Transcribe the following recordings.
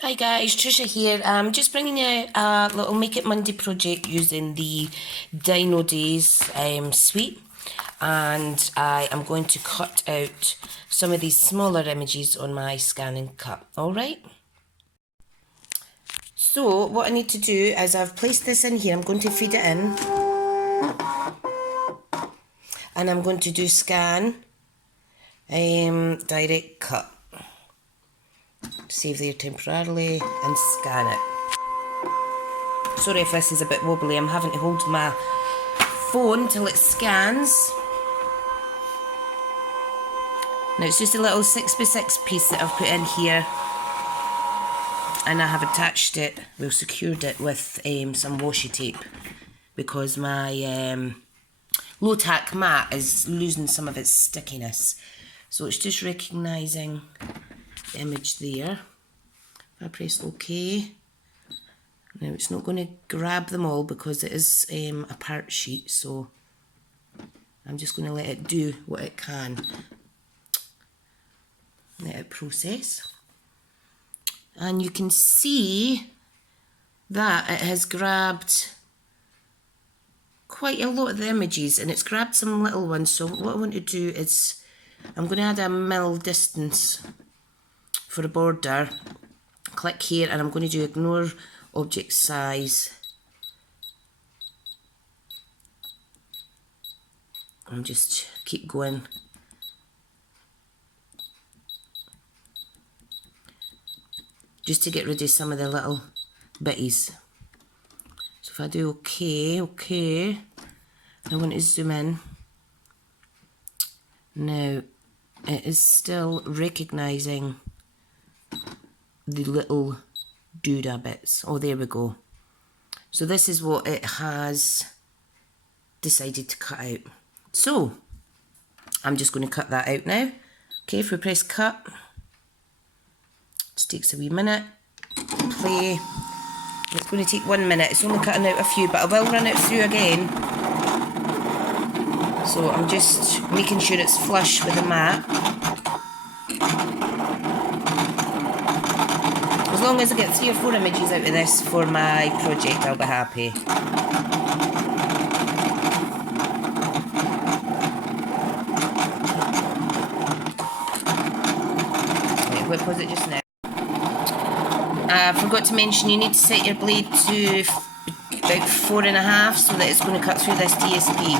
Hi guys, Tricia here. I'm just bringing you a little Make It Monday project using the Dino Days suite, and I am going to cut out some of these smaller images on my scan and cut. Alright? So what I need to do is I've placed this in here. I'm going to feed it in and I'm going to do scan, direct cut. Save there temporarily and scan it. Sorry if this is a bit wobbly, I'm having to hold my phone till it scans. Now it's just a little 6x6 piece that I've put in here, and I have attached it, well secured it with some washi tape because my low tack mat is losing some of its stickiness. So it's just recognising the image there. If I press OK, now it's not going to grab them all because it is a part sheet, so I'm just going to let it do what it can. Let it process. And you can see that it has grabbed quite a lot of the images, and it's grabbed some little ones. So what I want to do is I'm going to add a mil distance for a border. Click here and I'm going to do ignore object size. And just keep going. Just to get rid of some of the little bitties. So if I do OK, I want to zoom in. Now it is still recognising the little doodah bits. Oh, there we go. So this is what it has decided to cut out. So I'm just going to cut that out now. Okay, if we press cut, just takes a wee minute. Play. It's going to take 1 minute. It's only cutting out a few, but I will run it through again. So I'm just making sure it's flush with the mat. As long as I get 3 or 4 images out of this for my project, I'll be happy. Right, what was it just now? I forgot to mention you need to set your blade to about 4.5 so that it's going to cut through this DSP.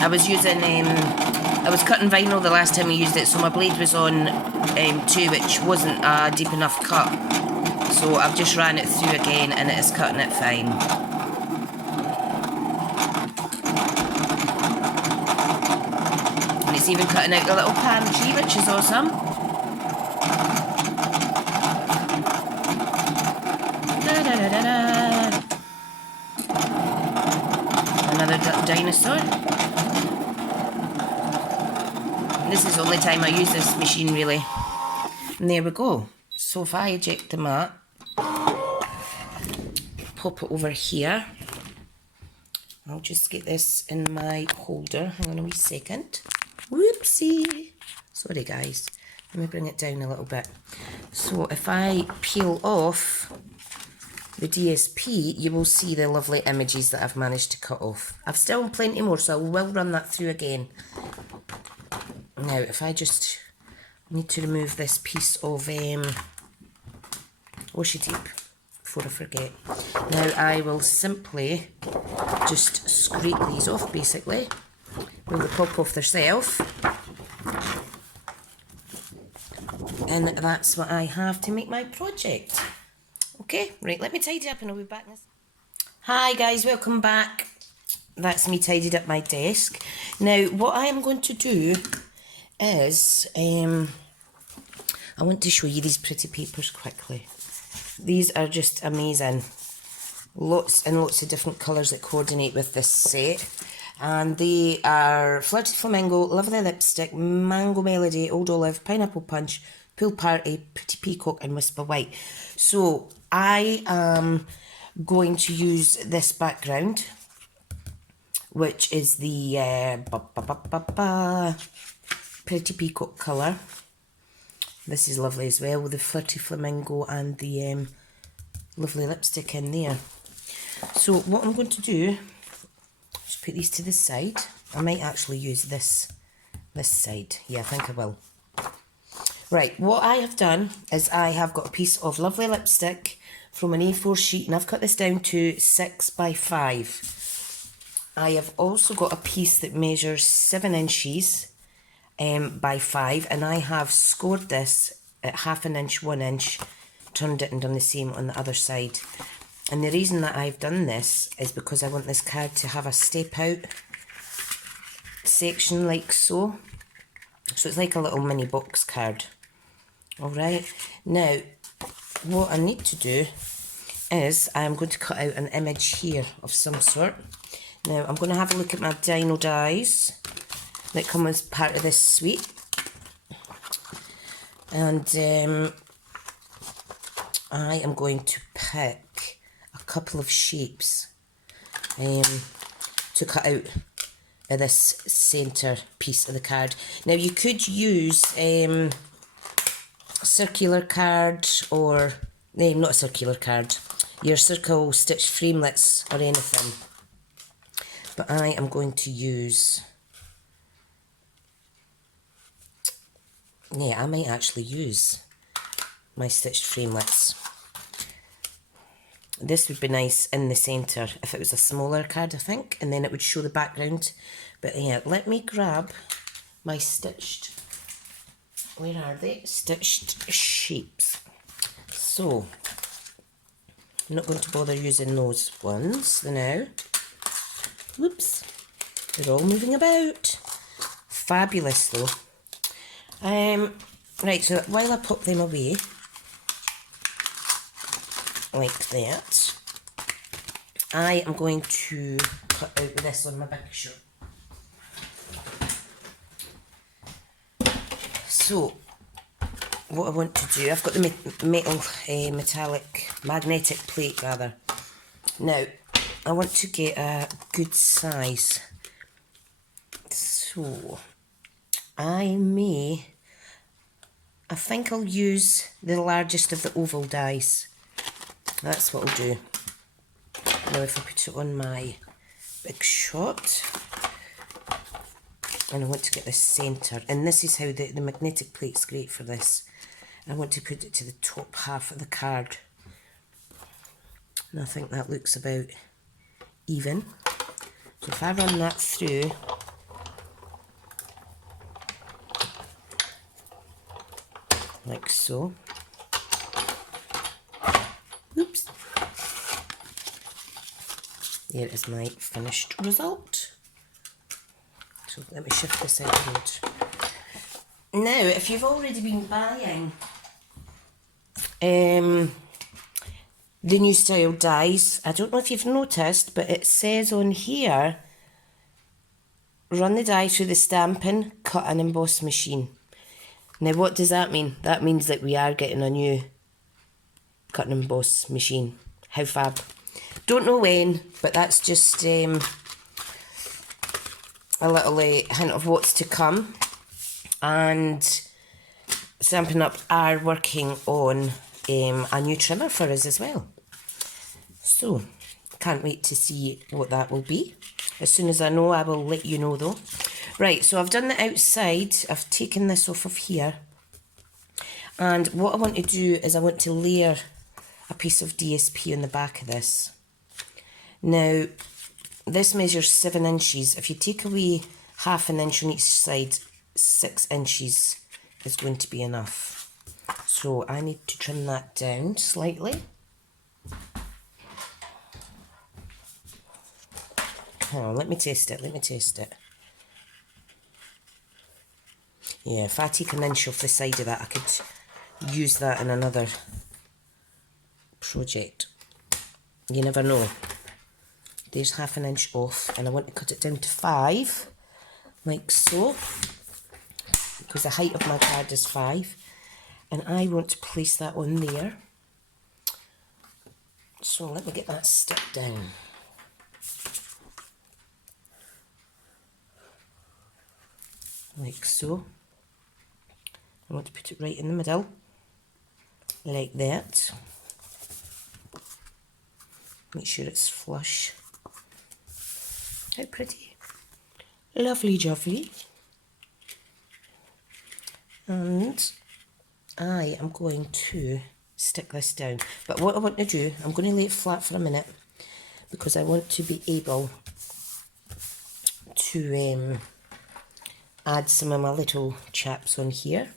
I was cutting vinyl the last time I used it, so my blade was on 2, which wasn't a deep enough cut. So I've just ran it through again and it is cutting it fine. And it's even cutting out the little palm tree, which is awesome. Another dinosaur. This is the only time I use this machine really. And there we go. So if I eject the mat, pop it over here. I'll just get this in my holder. Hang on a wee second. Whoopsie. Sorry guys. Let me bring it down a little bit. So if I peel off the DSP, you will see the lovely images that I've managed to cut off. I've still plenty more, so I will run that through again. Now, if I just need to remove this piece of washi tape before I forget. Now, I will simply just scrape these off, basically. Will they pop off themselves? And that's what I have to make my project. Okay, right, let me tidy up and I'll be back. Hi guys, welcome back. That's me tidied up my desk. Now, what I am going to do is, I want to show you these pretty papers quickly. These are just amazing. Lots and lots of different colours that coordinate with this set. And they are Flirty Flamingo, Lovely Lipstick, Mango Melody, Old Olive, Pineapple Punch, Pool Party, Pretty Peacock and Whisper White. So I am going to use this background, which is the Pretty Peacock colour. This is lovely as well with the Flirty Flamingo and the lovely lipstick in there. So what I'm going to do, just put these to the side. I might actually use this side. Yeah, I think I will. Right, what I have done is I have got a piece of lovely lipstick from an A4 sheet, and I've cut this down to 6 by 5. I have also got a piece that measures 7 inches by 5, and I have scored this at 1/2 inch, 1 inch, turned it and done the same on the other side. And the reason that I've done this is because I want this card to have a step out section like so. So it's like a little mini box card. Alright, now what I need to do is I'm going to cut out an image here of some sort. Now I'm going to have a look at my dino dies that come as part of this suite. And I am going to pick a couple of shapes to cut out of this centre piece of the card. Now you could use circular card, or no, not a circular card, your circle stitch framelits or anything, but I am going to use, yeah, I might actually use my stitched framelits. This would be nice in the centre if it was a smaller card, I think, and then it would show the background. But yeah, let me grab my stitched, where are they? Stitched shapes. So, I'm not going to bother using those ones now. Whoops, they're all moving about. Fabulous though. Right, so while I pop them away, like that, I am going to cut out this on my big sheet. So, what I want to do, I've got the magnetic plate rather. Now, I want to get a good size. So, I think I'll use the largest of the oval dies. That's what I'll do. Now if I put it on my big shot, and I want to get this centre, and this is how the magnetic plate's great for this. I want to put it to the top half of the card. And I think that looks about even. So if I run that through, like so. Oops. There is my finished result. So let me shift this out the road. Now, if you've already been buying the new style dies, I don't know if you've noticed, but it says on here, run the die through the Stampin', Cut and Emboss machine. Now what does that mean? That means that we are getting a new cut and emboss machine. How fab. Don't know when, but that's just a little hint of what's to come. And Stampin'Up are working on a new trimmer for us as well. So, can't wait to see what that will be. As soon as I know, I will let you know though. Right, so I've done the outside. I've taken this off of here. And what I want to do is I want to layer a piece of DSP on the back of this. Now, this measures 7 inches. If you take away 1/2 inch on each side, 6 inches is going to be enough. So I need to trim that down slightly. Oh, let me test it, Yeah, if I take 1 inch off the side of that, I could use that in another project. You never know. There's 1/2 inch off, and I want to cut it down to 5, like so, because the height of my card is 5, and I want to place that on there. So let me get that stuck down. Like so. I want to put it right in the middle, like that. Make sure it's flush. How pretty. Lovely jovely. And I am going to stick this down. But what I want to do, I'm going to lay it flat for a minute because I want to be able to add some of my little chaps on here.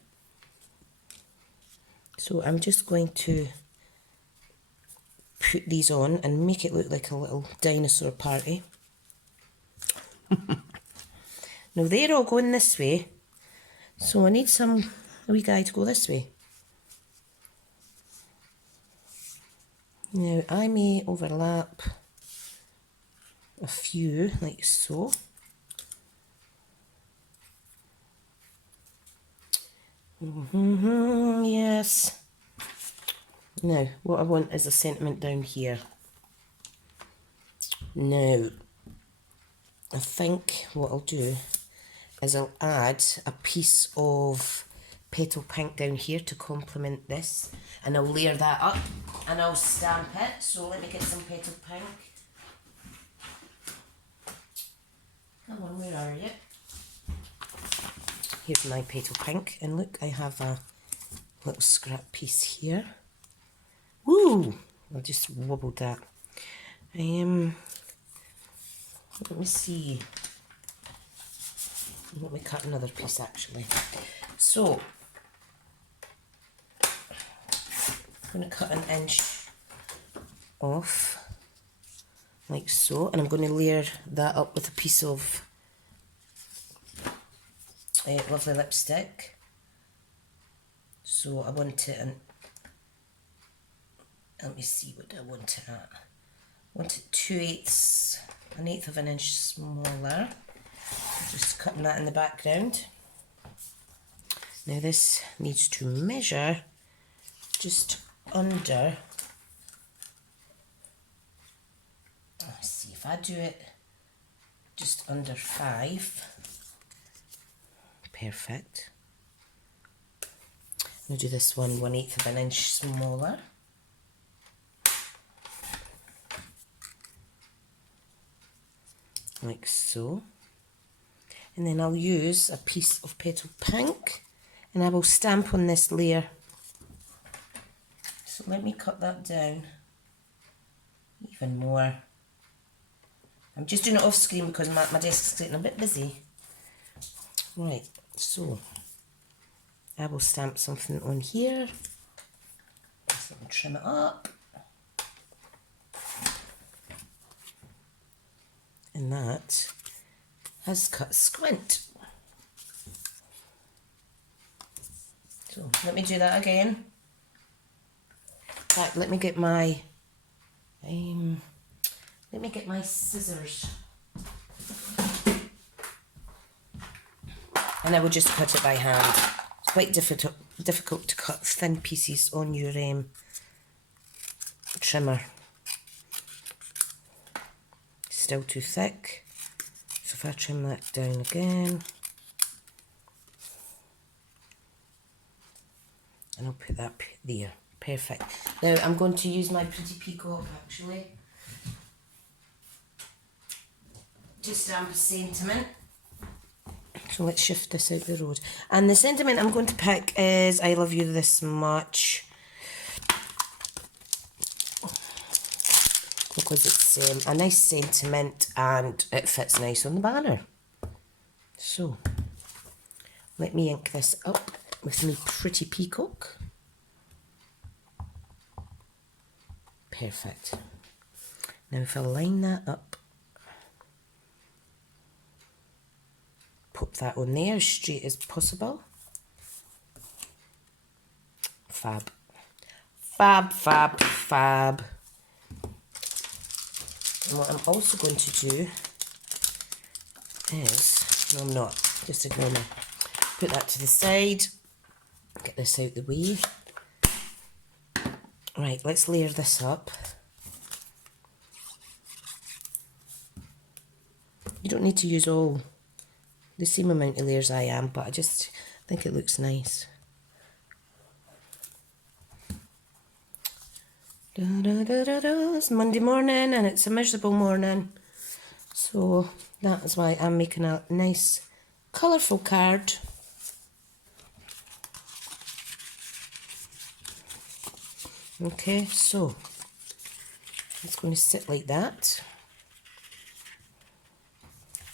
So I'm just going to put these on and make it look like a little dinosaur party. Now they're all going this way, so I need a wee guy to go this way. Now I may overlap a few like so. Yes. Now what I want is a sentiment down here. Now I think what I'll do is I'll add a piece of petal pink down here to complement this, and I'll layer that up and I'll stamp it. So let me get some petal pink. Come on, where are you? Here's my petal pink, and look, I have a little scrap piece here. Woo! I just wobbled that. Let me see. Let me cut another piece actually. So, I'm going to cut an inch off, like so, and I'm going to layer that up with a piece of lovely lipstick. So I want it, and let me see what I want it at. I want it an eighth of an inch smaller. Just cutting that in the background. Now this needs to measure just under, let's see, if I do it just under 5, perfect. I'm going to do this one 1/8 of an inch smaller. Like so. And then I'll use a piece of petal pink and I will stamp on this layer. So let me cut that down even more. I'm just doing it off screen because my desk is getting a bit busy. Right, so I will stamp something on here. So I'll trim it up. And that has cut squint. So let me do that again. Right, let me get my scissors. And I will just cut it by hand. It's quite difficult to cut thin pieces on your trimmer. Still too thick. So if I trim that down again, and I'll put that there. Perfect. Now I'm going to use my pretty peacock actually to stamp a sentiment. So let's shift this out the road. And the sentiment I'm going to pick is I love you this much. Because it's a nice sentiment and it fits nice on the banner. So let me ink this up with my pretty peacock. Perfect. Now if I line that up, pop that on there as straight as possible. Fab. Fab, fab, fab. And what I'm also going to do is, no I'm not, just ignore me. Put that to the side, get this out the way. Right, let's layer this up. You don't need to use all the same amount of layers I am, but I just think it looks nice. It's Monday morning and it's a miserable morning. So that is why I'm making a nice colourful card. Okay, so it's going to sit like that.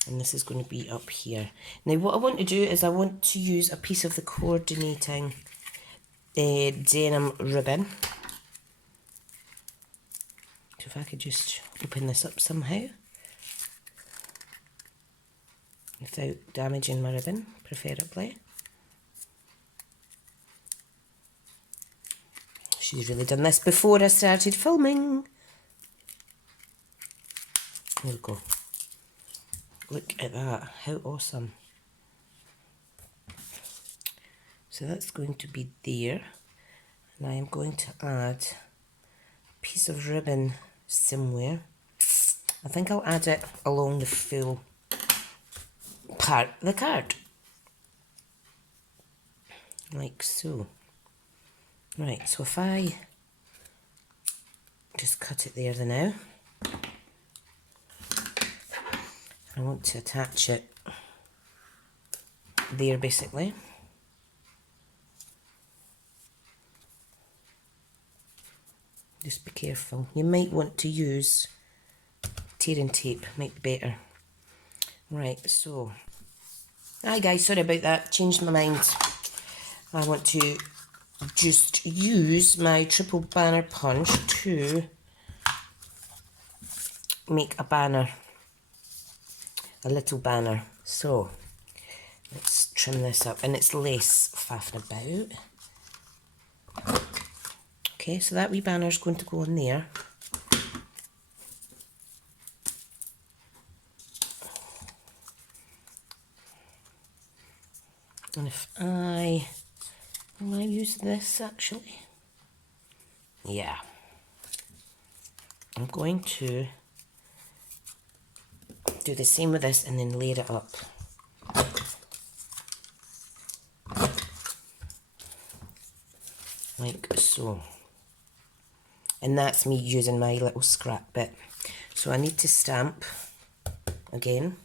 And this is going to be up here. Now what I want to do is I want to use a piece of the coordinating denim ribbon. So if I could just open this up somehow without damaging my ribbon, preferably. She's really done this before I started filming. There we go. Look at that, how awesome. So that's going to be there. And I am going to add a piece of ribbon somewhere. I think I'll add it along the full part of the card. Like so. Right, so if I just cut it there now. I want to attach it there basically. Just be careful. You might want to use tearing tape, might be better. Right, so. Hi guys, sorry about that, changed my mind. I want to just use my triple banner punch to make a banner. A little banner. So let's trim this up, and it's lace faffing about. Okay, so that wee banner is going to go in there. And if will I use this actually? Yeah. I'm going to do the same with this and then layer it up. Like so. And that's me using my little scrap bit. So I need to stamp again.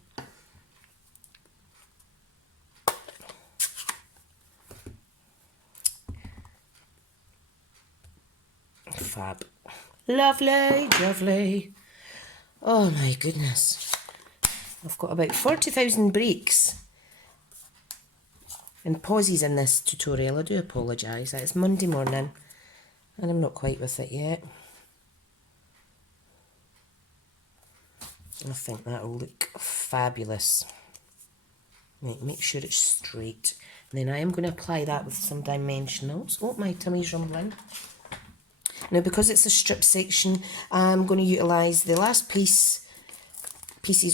Fab. Lovely, lovely. Oh my goodness. I've got about 40,000 breaks and pauses in this tutorial. I do apologise. It's Monday morning and I'm not quite with it yet. I think that'll look fabulous. Right, make sure it's straight. And then I am going to apply that with some dimensionals. Oh, my tummy's rumbling. Now, because it's a strip section, I'm going to utilise the last pieces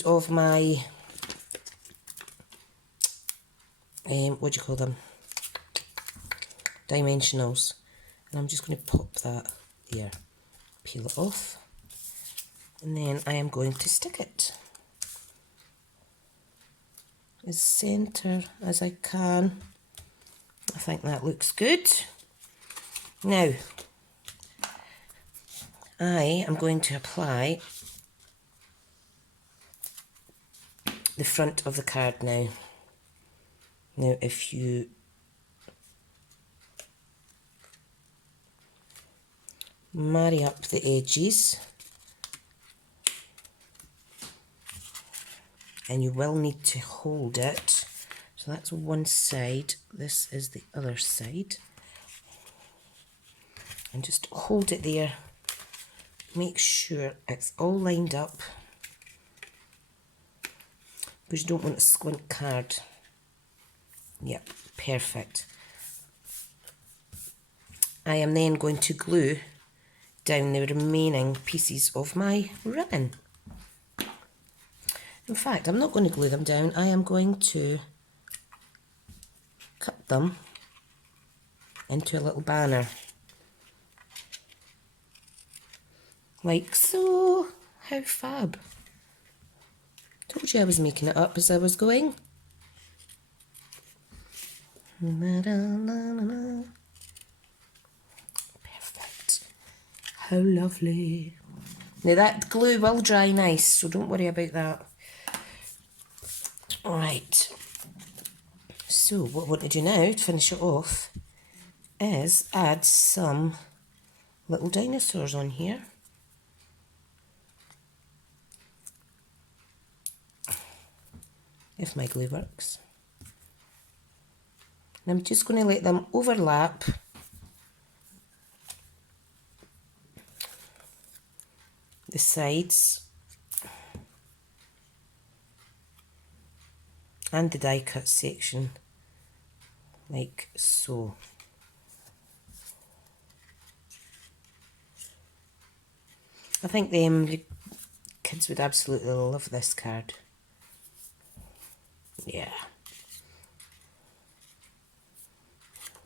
of my, what do you call them? Dimensionals. And I'm just going to pop that there. Peel it off. And then I am going to stick it as centre as I can. I think that looks good. Now, I am going to apply the front of the card now. Now, if you marry up the edges, and you will need to hold it. So that's one side, this is the other side. And just hold it there. Make sure it's all lined up, because you don't want a squint card. Yep, perfect. I am then going to glue down the remaining pieces of my ribbon. In fact, I'm not going to glue them down. I am going to cut them into a little banner. Like so. How fab. Told you I was making it up as I was going. Perfect. How lovely. Now that glue will dry nice, so don't worry about that. Alright, so what I want to do now to finish it off is add some little dinosaurs on here. If my glue works. And I'm just going to let them overlap the sides and the die cut section, like so. I think the kids would absolutely love this card. Yeah.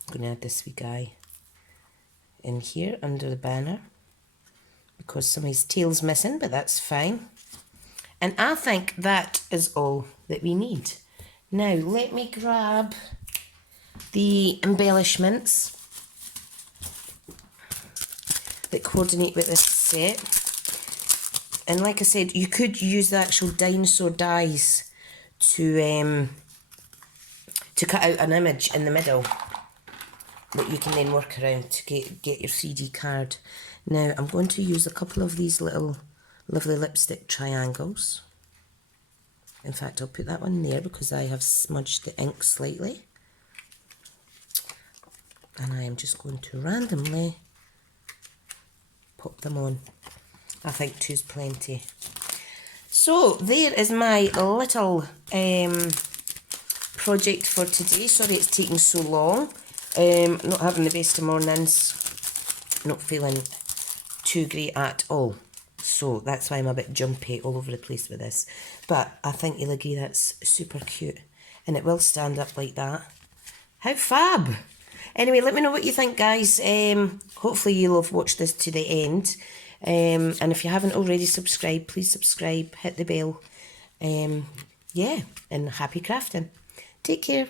I'm going to add this wee guy in here under the banner because some of his tail's missing, but that's fine. And I think that is all that we need. Now let me grab the embellishments that coordinate with this set. And like I said, you could use the actual dinosaur dies to cut out an image in the middle that you can then work around to get your 3D card. Now I'm going to use a couple of these little lovely lipstick triangles. In fact, I'll put that one there because I have smudged the ink slightly. And I am just going to randomly pop them on. I think two's plenty. So there is my little project for today. Sorry it's taking so long. Not having the best of mornings. Not feeling too great at all. So that's why I'm a bit jumpy all over the place with this. But I think you'll agree that's super cute. And it will stand up like that. How fab! Anyway, let me know what you think, guys. Hopefully you'll have watched this to the end. And if you haven't already subscribed, please subscribe, hit the bell. Yeah, and happy crafting. Take care.